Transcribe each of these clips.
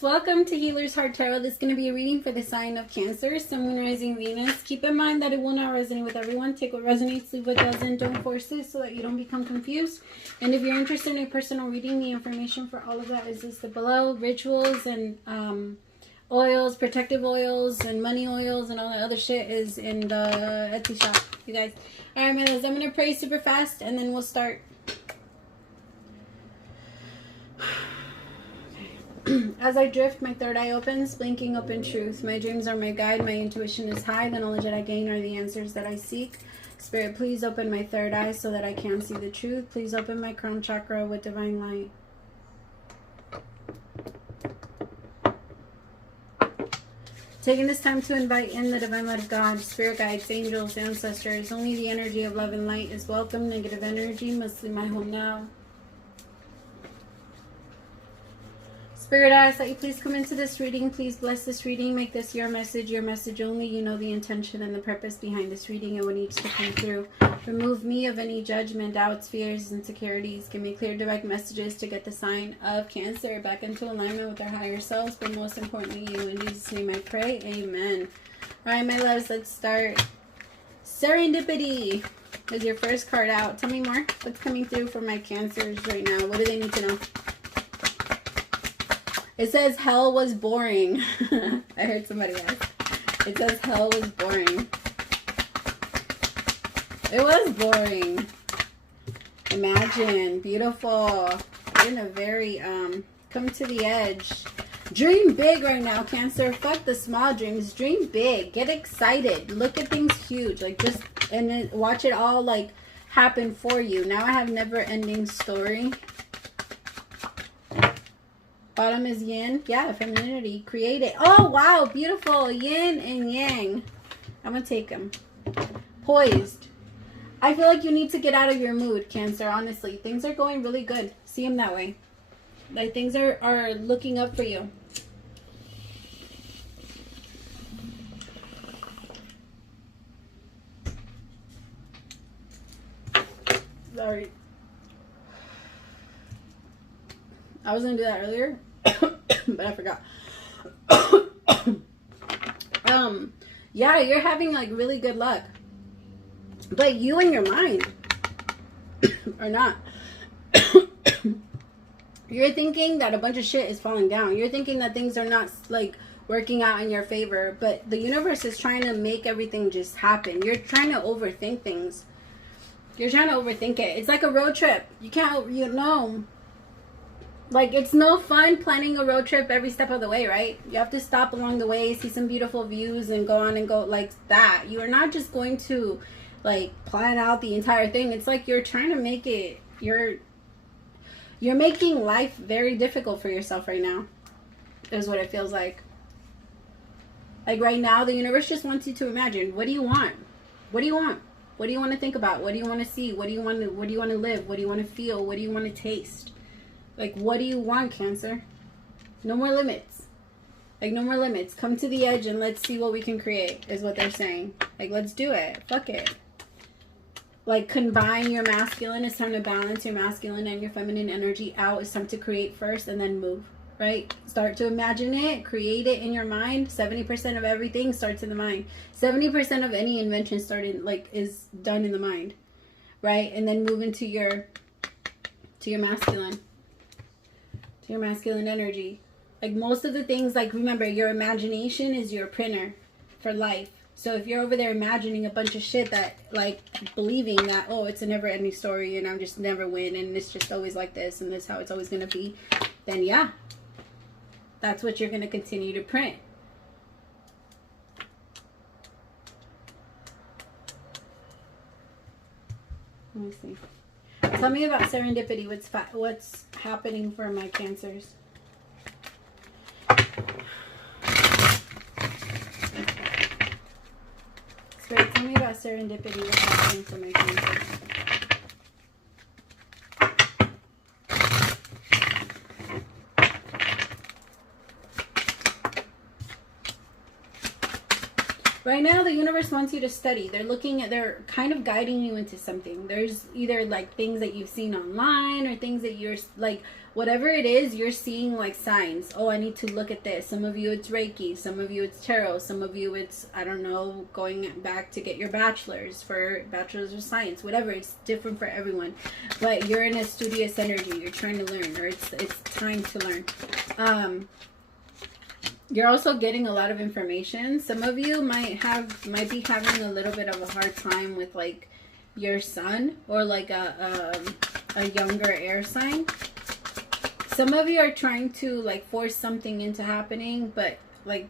Welcome to Healer's Heart Tarot. This is going to be a reading for the sign of Cancer, Sun, Moon, Rising, Venus. Keep in mind that it will not resonate with everyone. Take what resonates, leave what doesn't. Don't force it so that you don't become confused. And if you're interested in a personal reading, the information for all of that is listed below. Rituals and oils, protective oils and money oils and all that other shit is in the Etsy shop, you guys. Alright, my loves, I'm going to pray super fast and then we'll start. As I drift, my third eye opens, blinking up in truth. My dreams are my guide, my intuition is high, the knowledge that I gain are the answers that I seek. Spirit, please open my third eye so that I can see the truth. Please open my crown chakra with divine light. Taking this time to invite in the divine light of God, spirit guides, angels, ancestors. Only the energy of love and light is welcome. Negative energy must leave my home now. Spirit, I ask that you please come into this reading. Please bless this reading. Make this your message only. You know the intention and the purpose behind this reading and what needs to come through. Remove me of any judgment, doubts, fears, insecurities. Give me clear, direct messages to get the sign of Cancer back into alignment with their higher selves, but most importantly, you. In Jesus' name I pray. Amen. All right, my loves, let's start. Serendipity is your first card out. Tell me more. What's coming through for my Cancers right now? What do they need to know? It says hell was boring. I heard somebody ask. It says hell was boring. It was boring. Imagine. Beautiful. You're in a very, come to the edge. Dream big right now, Cancer. Fuck the small dreams. Dream big. Get excited. Look at things huge. Like just, and then watch it all like happen for you. Now I have never ending story. Bottom is yin. Yeah, femininity. Create it. Oh, wow. Beautiful. Yin and yang. I'm going to take them. Poised. I feel like you need to get out of your mood, Cancer, honestly. Things are going really good. See them that way. Like, things are looking up for you. Sorry. I was going to do that earlier. But I forgot. Yeah, you're having like really good luck. But you and your mind are not. You're thinking that a bunch of shit is falling down. You're thinking that things are not like working out in your favor. But the universe is trying to make everything just happen. You're trying to overthink things. You're trying to overthink it. It's like a road trip. You can't, you know. Like, it's no fun planning a road trip every step of the way, right? You have to stop along the way, see some beautiful views, and go on and go like that. You are not just going to, like, plan out the entire thing. It's like you're trying to make it, you're making life very difficult for yourself right now, is what it feels like. Like, right now, the universe just wants you to imagine. What do you want? What do you want? What do you want to think about? What do you want to see? What do you want to live? What do you want to feel? What do you want to taste? Like, what do you want, Cancer? No more limits. Like, no more limits. Come to the edge and let's see what we can create, is what they're saying. Like, let's do it. Fuck it. Like, combine your masculine. It's time to balance your masculine and your feminine energy out. It's time to create first and then move, right? Start to imagine it. Create it in your mind. 70% of everything starts in the mind. 70% of any invention started, like, is done in the mind, right? And then move into your masculine. Your masculine energy. Like, most of the things, like, remember, your imagination is your printer for life. So if you're over there imagining a bunch of shit that, like, believing that, oh, it's a never-ending story and I'm just never win and it's just always like this and this is how it's always going to be, then yeah, that's what you're going to continue to print. Let me see. Tell me about serendipity. What's happening for my Cancers? Spirit, tell me about serendipity. What's happening for my Cancers? Right now, the universe wants you to study. They're kind of guiding you into something. There's either like things that you've seen online or things that you're like whatever it is, you're seeing like signs. Oh, I need to look at this. Some of you it's Reiki, some of you it's tarot, some of you it's, I don't know, going back to get your bachelor's of science, whatever. It's different for everyone. But you're in a studious energy. You're trying to learn, or it's time to learn. You're also getting a lot of information. Some of you might be having a little bit of a hard time with like your son, or like a younger air sign. Some of you are trying to like force something into happening, but like,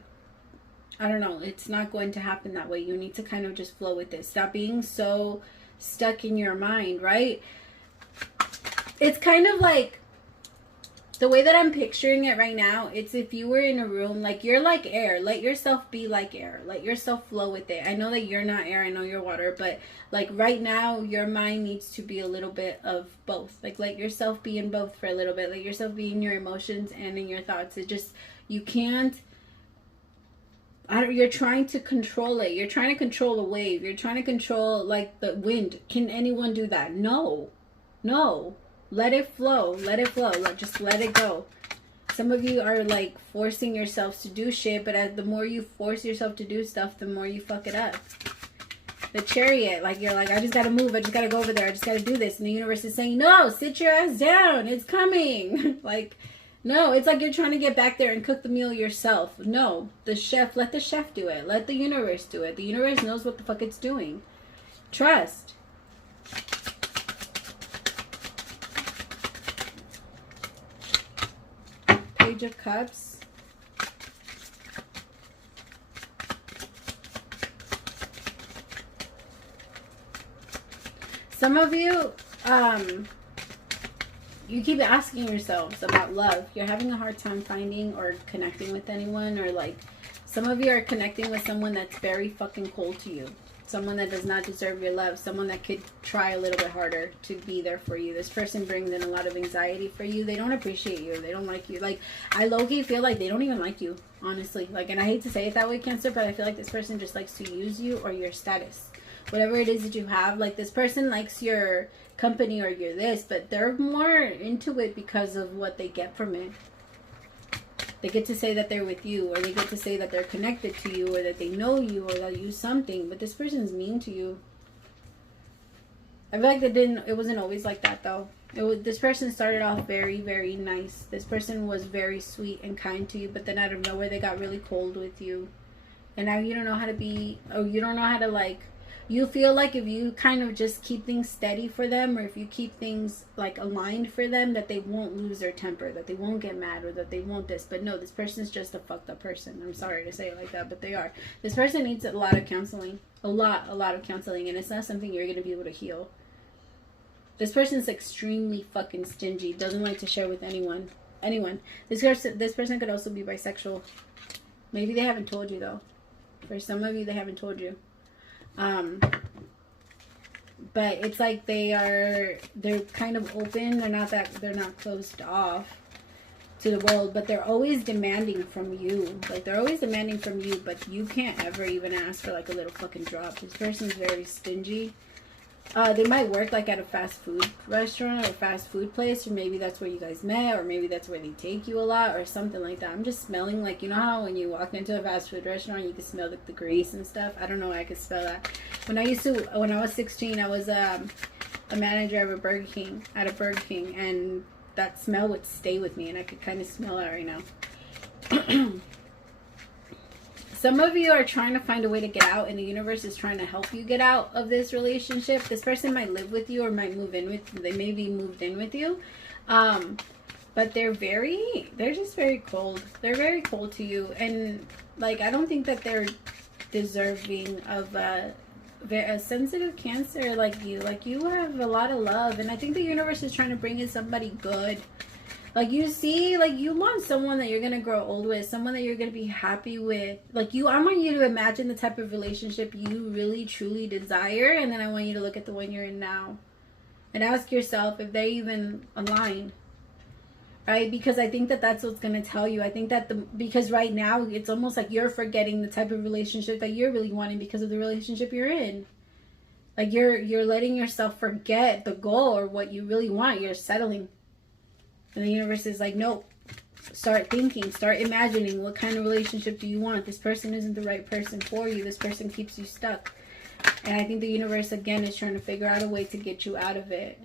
I don't know, it's not going to happen that way. You need to kind of just flow with it. Stop being so stuck in your mind, right? It's kind of like, the way that I'm picturing it right now, it's if you were in a room, like you're like air. Let yourself be like air. Let yourself flow with it. I know that you're not air. I know you're water. But like right now, your mind needs to be a little bit of both. Like let yourself be in both for a little bit. Let yourself be in your emotions and in your thoughts. It just, you can't, you're trying to control it. You're trying to control the wave. You're trying to control like the wind. Can anyone do that? No. No. Let it flow. Let it flow. Just let it go. Some of you are like forcing yourselves to do shit, but the more you force yourself to do stuff, the more you fuck it up. The Chariot, like you're like, I just gotta move. I just gotta go over there. I just gotta do this. And the universe is saying, no, sit your ass down. It's coming. Like, no, it's like you're trying to get back there and cook the meal yourself. No, the chef, let the chef do it. Let the universe do it. The universe knows what the fuck it's doing. Trust. Page of Cups. Some of you, you keep asking yourselves about love. You're having a hard time finding or connecting with anyone, or like some of you are connecting with someone that's very fucking cold to you. Someone that does not deserve your love. Someone that could try a little bit harder to be there for you. This person brings in a lot of anxiety for you. They don't appreciate you. They don't like you. Like, I low-key feel like they don't even like you, honestly. Like, and I hate to say it that way, Cancer, but I feel like this person just likes to use you or your status. Whatever it is that you have. Like, this person likes your company or your this, but they're more into it because of what they get from it. They get to say that they're with you, or they get to say that they're connected to you, or that they know you, or that you something. But this person's mean to you. I feel like it wasn't always like that though. This person started off very, very nice. This person was very sweet and kind to you, but then out of nowhere they got really cold with you. And now you don't know how to be, or you don't know how to like, you feel like if you kind of just keep things steady for them, or if you keep things like aligned for them, that they won't lose their temper, that they won't get mad, or that they won't this. But no, this person's just a fucked up person. I'm sorry to say it like that, but they are. This person needs a lot of counseling. A lot of counseling, and it's not something you're going to be able to heal. This person's extremely fucking stingy, doesn't like to share with anyone. This person could also be bisexual. Maybe they haven't told you though. For some of you, they haven't told you. But it's like they're kind of open. They're not closed off to the world, but they're always demanding from you. Like, they're always demanding from you, but you can't ever even ask for like a little fucking drop. This person's very stingy. They might work like at a fast food restaurant or fast food place, or maybe that's where you guys met, or maybe that's where they take you a lot, or something like that. I'm just smelling like, you know how when you walk into a fast food restaurant you can smell the grease and stuff. I don't know why I could smell that. When I was 16, I was a manager of a Burger King, and that smell would stay with me, and I could kind of smell it right now. Some of you are trying to find a way to get out, and the universe is trying to help you get out of this relationship. This person might live with you or might move in with you. They may be moved in with you. But they're just very cold. They're very cold to you. And like, I don't think that they're deserving of a sensitive Cancer like you. Like, you have a lot of love, and I think the universe is trying to bring in somebody good. Like, you see, like, you want someone that you're going to grow old with, someone that you're going to be happy with. Like, I want you to imagine the type of relationship you really, truly desire, and then I want you to look at the one you're in now. And ask yourself if they even align. Right? Because I think that that's what's going to tell you. I think that because right now, it's almost like you're forgetting the type of relationship that you're really wanting because of the relationship you're in. Like, you're letting yourself forget the goal or what you really want. You're settling. And the universe is like, nope. Start thinking, start imagining, what kind of relationship do you want? This person isn't the right person for you. This person keeps you stuck. And I think the universe, again, is trying to figure out a way to get you out of it.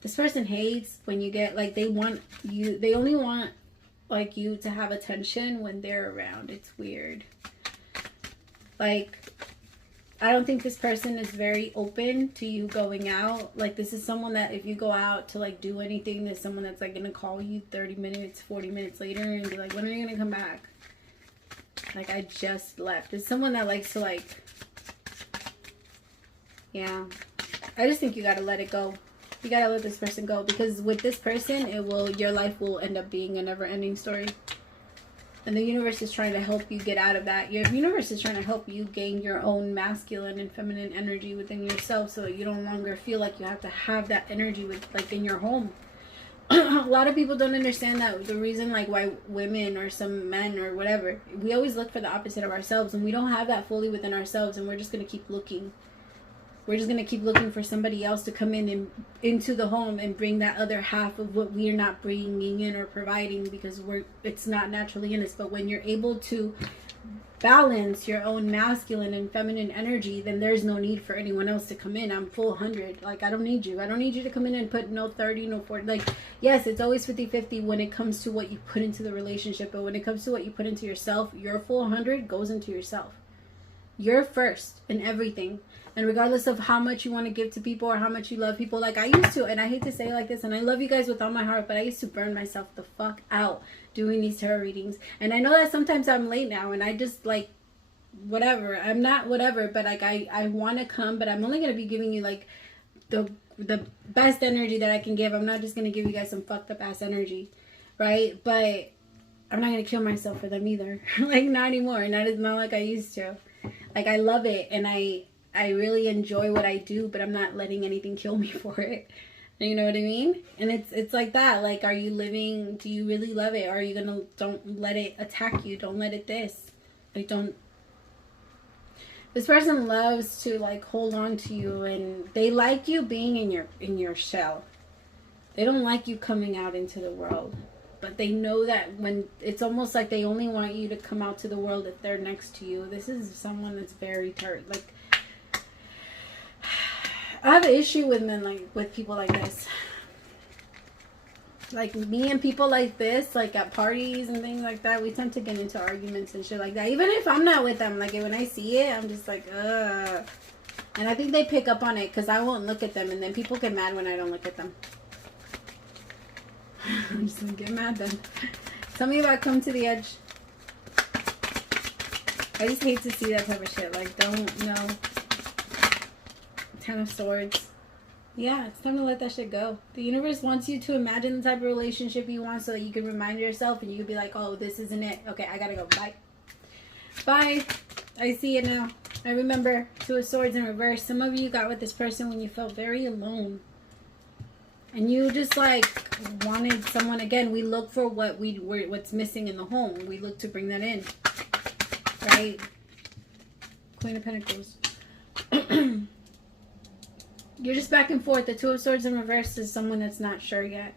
This person hates when you get, like, they want you, they only want, like, you to have attention when they're around. It's weird. Like, I don't think this person is very open to you going out. Like, this is someone that if you go out to, like, do anything, there's someone that's, like, going to call you 30 minutes, 40 minutes later and be like, when are you going to come back? Like, I just left. It's someone that likes to, like, yeah. I just think you got to let it go. You got to let this person go. Because with this person, your life will end up being a never-ending story. And the universe is trying to help you get out of that. Your universe is trying to help you gain your own masculine and feminine energy within yourself, so that you no longer feel like you have to have that energy with, like, in your home. A lot of people don't understand that the reason, like, why women or some men or whatever, we always look for the opposite of ourselves, and we don't have that fully within ourselves, and we're just going to keep looking. We're just going to keep looking for somebody else to come in and into the home and bring that other half of what we're not bringing in or providing, because it's not naturally in us. But when you're able to balance your own masculine and feminine energy, then there's no need for anyone else to come in. I'm full 100. Like, I don't need you. I don't need you to come in and put no 30, no 40. Like, yes, it's always 50-50 when it comes to what you put into the relationship. But when it comes to what you put into yourself, your full 100 goes into yourself. You're first in everything. And regardless of how much you want to give to people or how much you love people, like I used to, and I hate to say it like this, and I love you guys with all my heart, but I used to burn myself the fuck out doing these tarot readings. And I know that sometimes I'm late now, and I just, like, whatever. I'm not whatever, but, like, I want to come, but I'm only going to be giving you, like, the best energy that I can give. I'm not just going to give you guys some fucked up ass energy, right? But I'm not going to kill myself for them either. Like, not anymore. Not like I used to. Like, I love it, and I really enjoy what I do, but I'm not letting anything kill me for it. You know what I mean? And it's like that. Like, are you living, do you really love it? Or are you gonna, don't let it attack you? Don't let it this. Like, don't. This person loves to, like, hold on to you, and they like you being in your shell. They don't like you coming out into the world. But they know that when, it's almost like they only want you to come out to the world if they're next to you. This is someone that's very like, I have an issue with men, like, with people like this. Like, me and people like this, like, at parties and things like that, we tend to get into arguments and shit like that. Even if I'm not with them, like, when I see it, I'm just like, ugh. And I think they pick up on it, because I won't look at them, and then people get mad when I don't look at them. I'm just gonna get mad then. Tell me about Come to the Edge. I just hate to see that type of shit. Like, don't, no. 10 of Swords. Yeah, it's time to let that shit go. The universe wants you to imagine the type of relationship you want, so that you can remind yourself, and you can be like, oh, this isn't it. Okay, I gotta go. Bye. Bye. I see it now. I remember. 2 of Swords in reverse. Some of you got with this person when you felt very alone. And you just, like, wanted someone. Again, we look for what's missing in the home. We look to bring that in. Right? Queen of Pentacles. You're just back and forth. The 2 of Swords in reverse is someone that's not sure yet.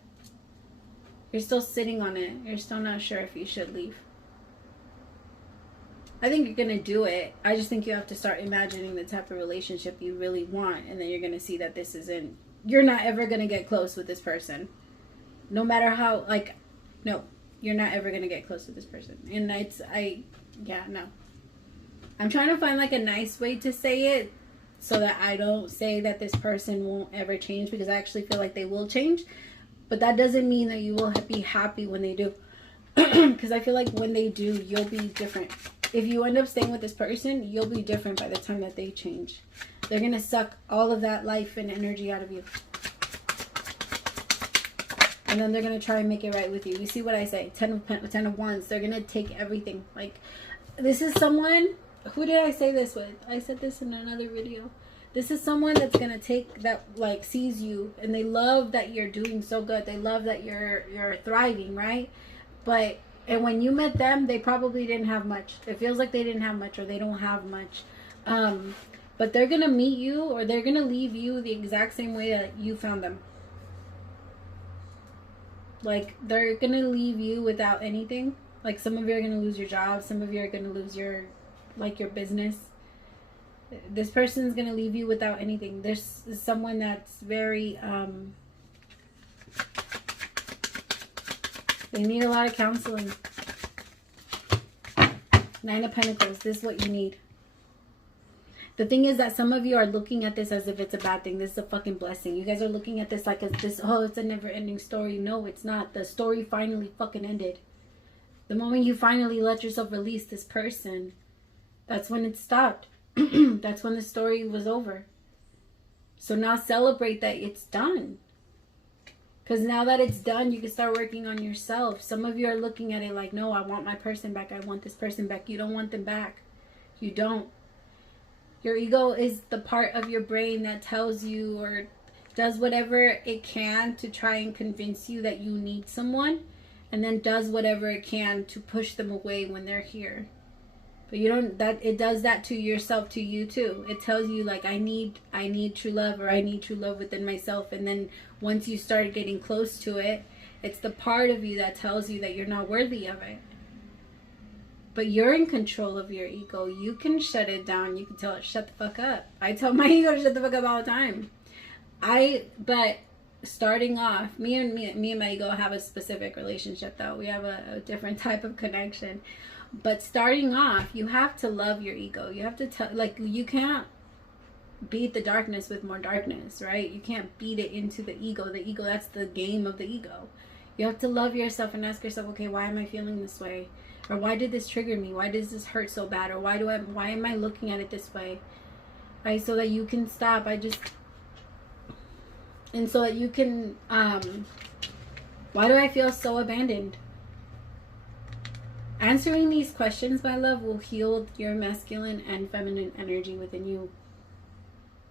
You're still sitting on it. You're still not sure if you should leave. I think you're going to do it. I just think you have to start imagining the type of relationship you really want. And then you're going to see that this isn't, you're not ever going to get close with this person. No matter how, like, no. You're not ever going to get close with this person. And no. I'm trying to find, like, a nice way to say it, so that I don't say that this person won't ever change, because I actually feel like they will change. But that doesn't mean that you will be happy when they do. Because I feel like when they do, you'll be different. If you end up staying with this person, you'll be different by the time that they change. They're going to suck all of that life and energy out of you. And then they're going to try and make it right with you. You see what I say? 10 of Wands. They're going to take everything. Like, this is someone... Who did I say this with? I said this in another video. This is someone that's going to take that, like, sees you, and they love that you're doing so good. They love that you're thriving, right? But, and when you met them, they probably didn't have much. It feels like they didn't have much, or they don't have much. But they're going to meet you, or they're going to leave you the exact same way that you found them. Like, they're gonna leave you without anything. Like, some of you are gonna lose your job. Some of you are gonna lose your, like, your business. This person's gonna leave you without anything. There's someone that's very, they need a lot of counseling. 9 of Pentacles. This is what you need. The thing is that some of you are looking at this as if it's a bad thing. This is a fucking blessing. You guys are looking at this like this, oh, it's a never-ending story. No, it's not. The story finally fucking ended. The moment you finally let yourself release this person, that's when it stopped. That's when the story was over. So now celebrate that it's done. Because now that it's done, you can start working on yourself. Some of you are looking at it like, no, I want my person back. I want this person back. You don't want them back. You don't. Your ego is the part of your brain that tells you or does whatever it can to try and convince you that you need someone, and then does whatever it can to push them away when they're here. But you don't, that it does that to yourself, to you too. It tells you like, I need true love, or I need true love within myself. And then once you start getting close to it, it's the part of you that tells you that you're not worthy of it. But you're in control of your ego. You can shut it down. You can tell it, shut the fuck up. I tell my ego to shut the fuck up all the time. But starting off, me and my ego have a specific relationship though. We have a different type of connection. But starting off, you have to love your ego. You have to tell, like, you can't beat the darkness with more darkness, right? You can't beat it into the ego. The ego, that's the game of the ego. You have to love yourself and ask yourself, okay, why am I feeling this way? Or why did this trigger me? Why does this hurt so bad? Or why am I looking at it this way? Right? So that you can stop. And so that you can, why do I feel so abandoned? Answering these questions, my love, will heal your masculine and feminine energy within you.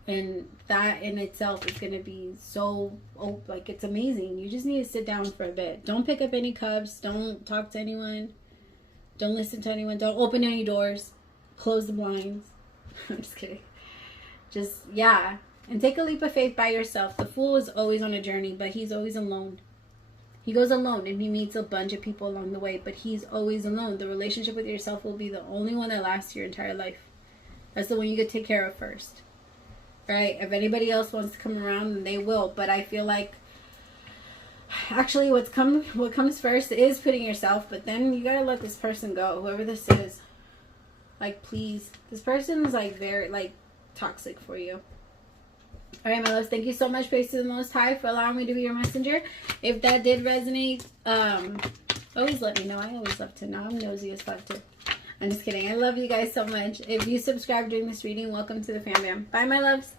And that in itself is going to be so, like, it's amazing. You just need to sit down for a bit. Don't pick up any cups. Don't talk to anyone. Don't listen to anyone. Don't open any doors. Close the blinds. I'm just kidding. Just, yeah. And take a leap of faith by yourself. The fool is always on a journey, but he's always alone. He goes alone and he meets a bunch of people along the way, but he's always alone. The relationship with yourself will be the only one that lasts your entire life. That's the one you could take care of first. Right? If anybody else wants to come around, then they will. But I feel like actually what comes first is putting yourself, but then you gotta let this person go, whoever this is. Like, please. This person is like very like toxic for you. Alright, my loves, thank you so much, praise to the Most High, for allowing me to be your messenger. If that did resonate, always let me know. I always love to know. I'm nosy as fuck too. I'm just kidding. I love you guys so much. If you subscribe during this reading, welcome to the fam bam. Bye, my loves.